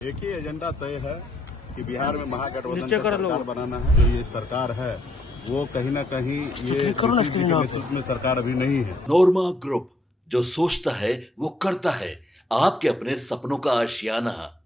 एक ही एजेंडा तय है कि बिहार में महागठबंधन का सरकार बनाना है। जो ये सरकार है वो कहीं ना कहीं ये नीतीश जी के नेतृत्व में सरकार अभी नहीं है। नोरमा ग्रुप, जो सोचता है वो करता है। आपके अपने सपनों का आशियाना।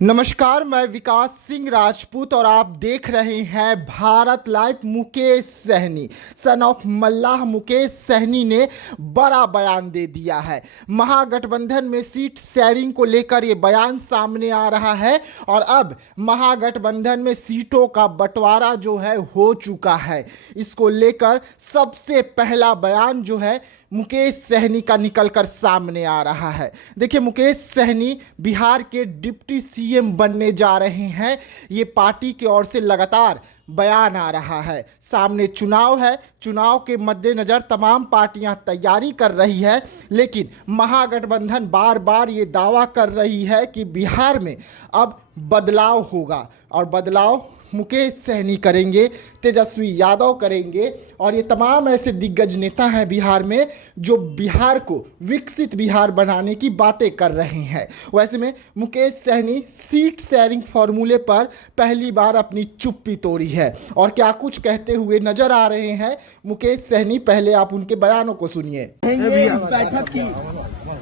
नमस्कार, मैं विकास सिंह राजपूत और आप देख रहे हैं Bharat live. Mukesh Sahani, son of Mallah Mukesh Sahani ने बड़ा बयान दे दिया है। महागठबंधन में सीट शेयरिंग को लेकर ये बयान सामने आ रहा है और अब महागठबंधन में सीटों का बंटवारा जो है हो चुका है। इसको लेकर सबसे पहला बयान जो है मुकेश सहनी का निकलकर सामने आ रहा है। देखिए, मुकेश सहनी बिहार के डिप्टी सीएम बनने जा रहे हैं। ये पार्टी की ओर से लगातार बयान आ रहा है। सामने चुनाव है, चुनाव के मद्देनज़र तमाम पार्टियां तैयारी कर रही है, लेकिन महागठबंधन बार बार ये दावा कर रही है कि बिहार में अब बदलाव होगा और बदलाव मुकेश सहनी करेंगे, तेजस्वी यादव करेंगे और ये तमाम ऐसे दिग्गज नेता हैं बिहार में जो बिहार को विकसित बिहार बनाने की बातें कर रहे हैं। वैसे में मुकेश सहनी सीट शेयरिंग फॉर्मूले पर पहली बार अपनी चुप्पी तोड़ी है और क्या कुछ कहते हुए नजर आ रहे हैं मुकेश सहनी। पहले आप उनके बयानों को सुनिए।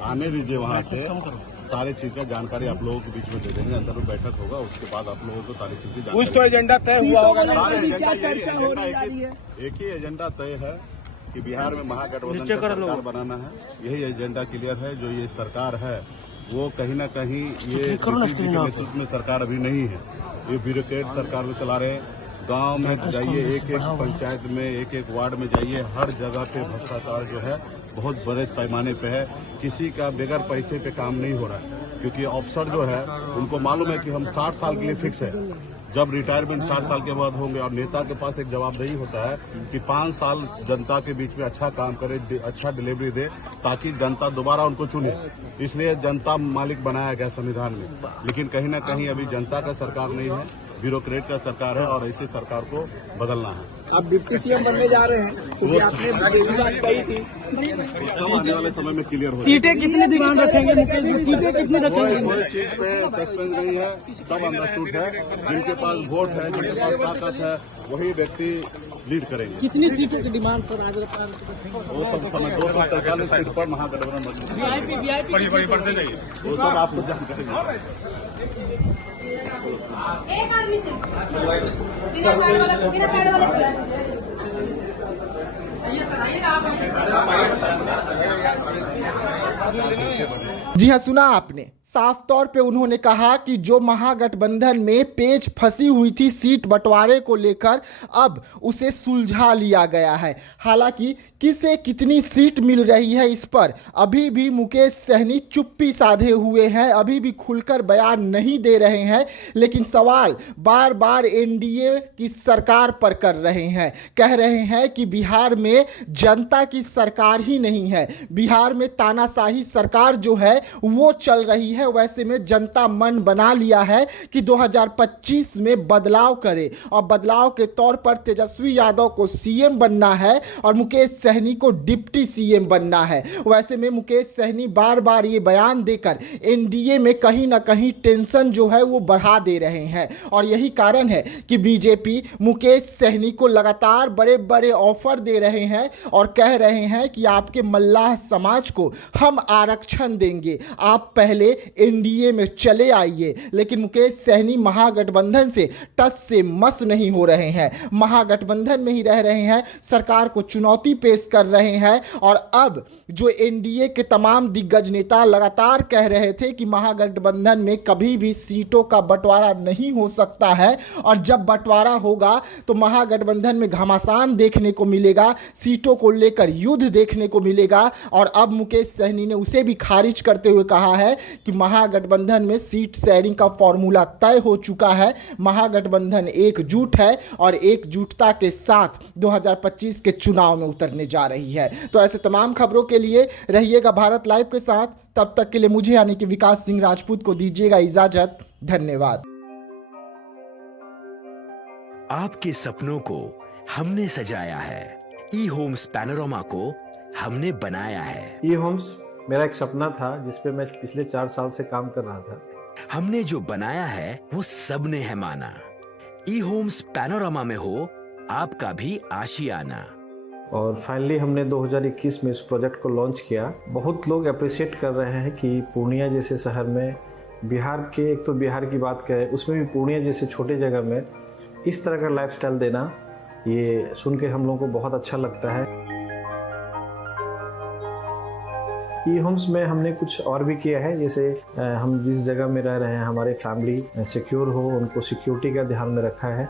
आने दीजिए, वहाँ से सारी चीज का जानकारी आप लोगों के बीच में दे देंगे। अंदर में बैठक होगा, उसके बाद आप लोगों को सारी चीज की जानकारी। कुछ तो एजेंडा तय हुआ होगा। एक ही एजेंडा तय है कि बिहार में महागठबंधन का सरकार बनाना है। यही एजेंडा क्लियर है। जो ये सरकार है वो कहीं ना कहीं ये नीतीश जी के नेतृत्व में सरकार अभी नहीं है। ये ब्यूरोक्रेट सरकार को चला रहे हैं। गांव में जाइए, एक एक पंचायत में, एक एक वार्ड में जाइए, हर जगह पे भ्रष्टाचार जो है बहुत बड़े पैमाने पे है। किसी का बगैर पैसे पे काम नहीं हो रहा है, क्योंकि अफसर जो है उनको मालूम है कि हम 60 साल के लिए फिक्स है। जब रिटायरमेंट 60 साल के बाद होंगे और नेता के पास एक जवाबदेही होता है कि 5 साल जनता के बीच में अच्छा काम करे, अच्छा डिलीवरी दे, ताकि जनता दोबारा उनको चुने। इसलिए जनता मालिक बनाया गया संविधान में। लेकिन कहीं ना कहीं अभी जनता का सरकार नहीं है, ब्यूरोक्रेट का सरकार है और ऐसी सरकार को बदलना है। आप डिप्टी सीएम बनने जा रहे हैं, क्योंकि आपने बात कही थी। सब आने वाले समय में क्लियर हो। सीटें कितनी डिमांड रखेंगे मुकेश जी? सीटें कितनी रखेंगे? कोई चीज पे सस्पेंस नहीं है, सब अंडरस्टूड है। जिनके पास वोट है, जिनके पास ताकत है, वही व्यक्ति लीड करेंगे। कितनी सीटों की डिमांड सर आज वो सब समय 243 सीट पर महागठबंधन वीआईपी वो सब आपको जानकारी मिलेगी। एक आदमी से बिना कार्ड वाले जी हाँ, सुना आपने। साफ तौर पे उन्होंने कहा कि जो महागठबंधन में पेच फंसी हुई थी सीट बंटवारे को लेकर, अब उसे सुलझा लिया गया है। हालांकि किसे कितनी सीट मिल रही है इस पर अभी भी मुकेश सहनी चुप्पी साधे हुए हैं, अभी भी खुलकर बयान नहीं दे रहे हैं। लेकिन सवाल बार बार एनडीए की सरकार पर कर रहे हैं। कह रहे हैं कि बिहार में जनता की सरकार ही नहीं है, बिहार में तानाशाही सरकार जो है वो चल रही है। वैसे में जनता मन बना लिया है कि 2025 में बदलाव करे और बदलाव के तौर पर तेजस्वी यादव को सीएम बनना है और मुकेश सहनी को डिप्टी सीएम बनना है। वैसे में मुकेश सहनी बार बार ये बयान देकर एनडीए में कहीं ना कहीं टेंशन जो है वो बढ़ा दे रहे हैं और यही कारण है कि बीजेपी मुकेश सहनी को लगातार बड़े बड़े ऑफर दे रहे हैं और कह रहे हैं कि आपके मल्लाह समाज को हम आरक्षण देंगे, आप पहले एनडीए में चले आइए। लेकिन मुकेश सहनी महागठबंधन से टस से मस नहीं हो रहे हैं, महागठबंधन में ही रह रहे हैं, सरकार को चुनौती पेश कर रहे हैं। और अब जो एनडीए के तमाम दिग्गज नेता लगातार कह रहे थे कि महागठबंधन में कभी भी सीटों का बंटवारा नहीं हो सकता है और जब बंटवारा होगा तो महागठबंधन में घमासान देखने को मिलेगा, सीटों को लेकर युद्ध देखने को मिलेगा। और अब मुकेश सहनी ने उसे भी खारिज करते हुए कहा है कि महागठबंधन में सीट शेयरिंग का फॉर्मूला तय हो चुका है, महागठबंधन एकजुट है और एकजुटता के साथ 2025 के चुनाव में उतरने जा रही है। तो ऐसे तमाम खबरों के लिए रहिएगा भारत लाइव के साथ। तब तक के लिए मुझे यानी कि विकास सिंह राजपूत को दीजिएगा इजाजत। धन्यवाद। आपके सपनों को हमने सजाया है, ई होम्स पैनोरामा को हमने बनाया है। ई होम्स मेरा एक सपना था जिस पे मैं पिछले 4 साल से काम कर रहा था। हमने जो बनाया है वो सबने है माना। ई होम्स पैनोरामा में हो आपका भी आशियाना। और फाइनली हमने 2021 में इस प्रोजेक्ट को लॉन्च किया। बहुत लोग अप्रिशिएट कर रहे हैं कि पूर्णिया जैसे शहर में, बिहार के, एक तो बिहार की बात करें उसमें भी पूर्णिया जैसे छोटे जगह में इस तरह का लाइफस्टाइल देना, ये सुन के हम लोगों को बहुत अच्छा लगता है। ई होम्स में हमने कुछ और भी किया है, जैसे हम जिस जगह में रह रहे हैं हमारे फैमिली सिक्योर हो, उनको सिक्योरिटी का ध्यान में रखा है।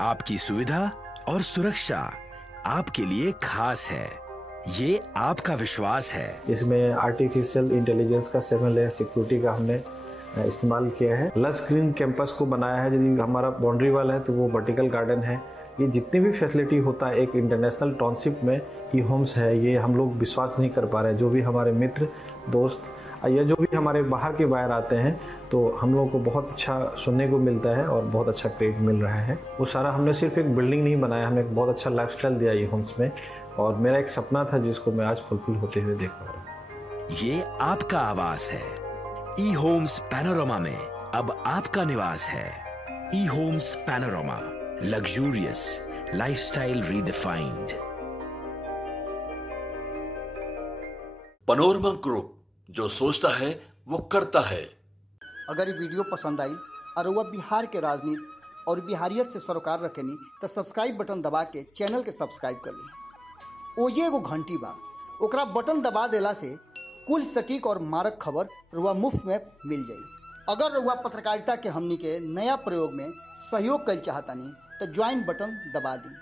आपकी सुविधा और सुरक्षा आपके लिए खास है, ये आपका विश्वास है। इसमें आर्टिफिशियल इंटेलिजेंस का 7 लेयर सिक्योरिटी का हमने इस्तेमाल किया है। लस ग्रीन कैंपस को बनाया है। यदि हमारा बाउंड्री वाल है तो वो वर्टिकल गार्डन है। ये जितनी भी फैसिलिटी होता है एक इंटरनेशनल टाउनशिप में, ई होम्स है, ये हम लोग विश्वास नहीं कर पा रहे हैं। जो भी हमारे मित्र दोस्त या जो भी हमारे बाहर के बाहर आते हैं तो हम लोगों को बहुत अच्छा सुनने को मिलता है और बहुत अच्छा क्रेडिट मिल रहा है। वो सारा हमने सिर्फ एक बिल्डिंग नहीं बनाया, हमें एक बहुत अच्छा लाइफस्टाइल दिया ई होम्स में, और मेरा एक सपना था जिसको मैं आज फुलफिल होते हुए देख पा रहा हूँ। ये आपका आवास है। ई होम्स पैनोरामा में अब आपका निवास है। E homes panorama, luxurious lifestyle redefined. Panorama group, जो सोचता है वो करता है। अगर ये वीडियो पसंद आई और वह बिहार के राजनीति और बिहारियत से सरोकार रखेनी तो सब्सक्राइब बटन दबा के चैनल के सब्सक्राइब कर ली। ओजे एगो घंटी बा, ओकरा बटन दबा देला से कुल सटीक और मारक खबर रुआ मुफ्त में मिल जाई। अगर रुआ पत्रकारिता के हमनी के नया प्रयोग में सहयोग कर चाहतानी तो ज्वाइन बटन दबा दी।